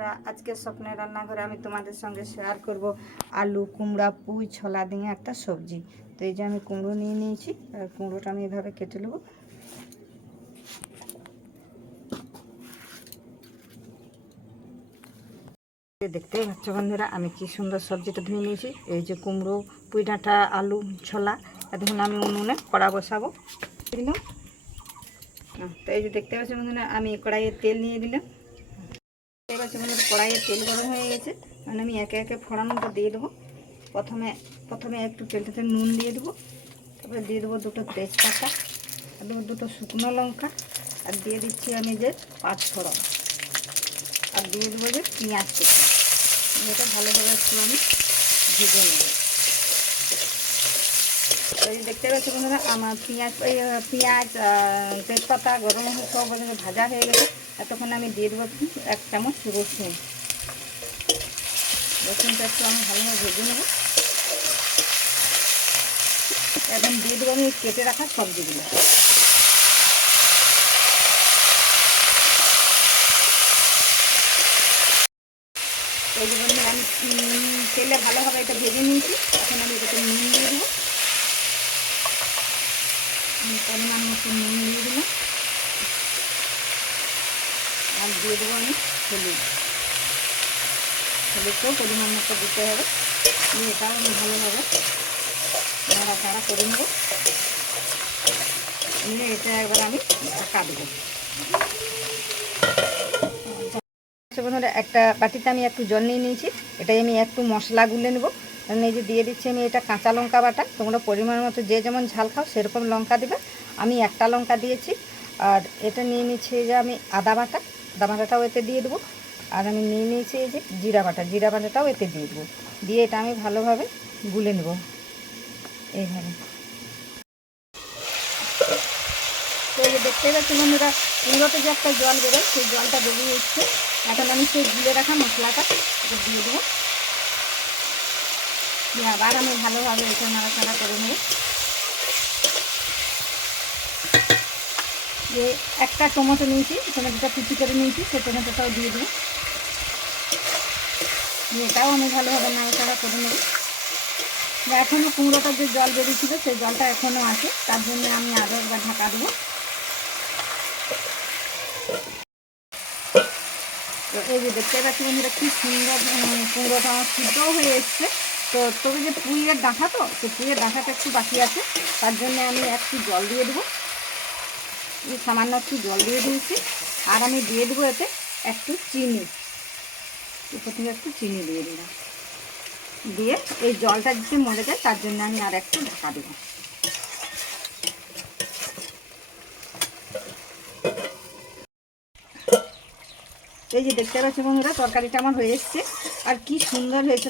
বন্ধুরা, আজকে স্বপ্নের রান্নাঘরে আমি তোমাদের সঙ্গে শেয়ার করব আলু কুমড়া পুঁই ছোলা দিয়ে একটা সবজি। তো এই যে আমি কুমড়ো নিয়ে নিয়েছি, আর কুমড়োটা আমি এভাবে কেটে নেব। দেখতেই পাচ্ছ বন্ধুরা, আমি কি সুন্দর সবজিটা ধুয়ে নিয়েছি। এই যে কুমড়ো, পুঁই ডাঁটা, আলু ছোলা। এখন আমি উনুনে কড়া বসাবো দিলাম। তো এই যে দেখতে পাচ্ছ বন্ধুরা, আমি কড়াইয়ে তেল নিয়ে দিলাম। এবার কড়াইয়ে তেল গরম হয়ে গেছে, মানে আমি একে একে ফোড়নটা দিয়ে দেবো। প্রথমে একটু তেলটাতে নুন দিয়ে দেবো, তারপরে দিয়ে দেবো দুটো তেজপাতা, আর দেবো দুটো শুকনো লঙ্কা, আর দিয়ে দিচ্ছি আমি যে 5 ফোড়ন, আর দিয়ে দেবো যে পেঁয়াজ কেটে। এটা ভালোভাবে একটু আমি ভেজে নেব। এই দেখতে পাচ্ছি বন্ধুরা, আমার পেঁয়াজ তেজপাতা গরম মশলা সব ভাজা হয়ে গেছে। তখন আমি দিয়ে দেবো 1 চামচ রসুন। রসুনটা একটু আমি ভালোভাবে ভেজে নেব। এখন দিয়ে দেবো আমি কেটে রাখা সবজিগুলো। এই যে বন্ধুরা, আমি তেলে ভালোভাবে এটা ভেজে নিয়েছি। এখন আমি এটাতে নুন দিয়ে দেবো। পরিমাণ মতো নুন দিয়ে দিলাম, আর দিয়ে দেবো আমি হলুদটাও পরিমাণ মতো দিতে হবে। এটাও আমি ভালোভাবে নাড়াচাড়া করে নেব। নিয়ে এটা একবার আমি ঢাকা দেবো। বন্ধুরা, একটা বাটিতে আমি একটু জল নিয়ে নিয়েছি। এটাই আমি একটু মশলা গুলে নেবো। এই যে দিয়ে দিচ্ছি আমি এটা কাঁচা লঙ্কা বাটা। তোমরা পরিমাণ মতো যে যেমন ঝাল খাও সেরকম লঙ্কা দেবে। আমি একটা লঙ্কা দিয়েছি। আর এটা নিয়ে নিচ্ছি যে আমি আদা বাটাটাও এতে দিয়ে দেবো। আর আমি নিয়ে নিয়েছি এই যে জিরা বাটাটাও এতে দিয়ে দেবো। দিয়ে এটা আমি ভালোভাবে গুলে নেব এইভাবে। তো এই যে দেখতেই পাচ্ছি বন্ধুরা, কুমড়োতে যে একটা জল বেরোয়, সেই জলটা বেরিয়ে এসছে। এখন আমি সেই গুলে রাখা মশলাটা দিয়ে দেবো। দিয়ে আবার আমি ভালোভাবে এটা নাড়াচাড়া করে নেব। যে একটা টমেটো নিয়েছি, টমেটোটা কুচি করে নিয়েছি, সেই টমেটোটাও দিয়ে দেবো। এটাও আমি ভালোভাবে নাড়াচাড়া করে নেব। এখনও কুমড়োটার যে জল বেরিয়েছিল সেই জলটা এখনও আছে, তার জন্য আমি আরও একবার ঢাকা দেবো। তো এই যে দেখতে পাচ্ছি বন্ধুরা, কি সুন্দর কুমড়োটা আমার সিদ্ধও হয়ে এসছে। তো তবে যে পুঁইয়ের ডাঁটা, তো পুঁইয়ের ডাঁটাটা একটু বাকি আছে, তার জন্য আমি একটু জল দিয়ে দেবো। সামান্য একটু জল দিয়ে দিয়েছি। আর আমি দিয়ে দেবো এতে একটু চিনি। প্রথমে একটু চিনি দিয়ে দিলাম। দিয়ে এই জলটা যদি মরে যায়, তার জন্য আমি আর একটু ঢাকা দেবো। এই যে দেখতে পাচ্ছি বন্ধুরা, তরকারিটা আমার হয়ে এসছে। আর কি সুন্দর হয়েছে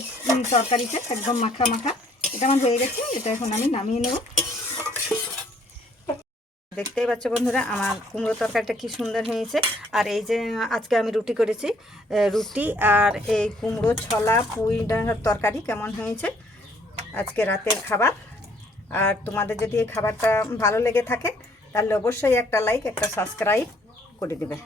তরকারিটা, একদম মাখা মাখা। এটা আমার হয়ে গেছে। এটা এখন আমি নামিয়ে নেব। দেখতেই পাচ্ছ বন্ধুরা, আমার কুমড়ো তরকারিটা কি সুন্দর হয়েছে। আর এই যে আজকে আমি রুটি করেছি, রুটি আর এই কুমড়ো ছোলা পুঁই ডাঁটার তরকারি কেমন হয়েছে আজকে রাতের খাবার। আর তোমাদের যদি এই খাবারটা ভালো লেগে থাকে, তাহলে অবশ্যই একটা লাইক, একটা সাবস্ক্রাইব করে দেবে।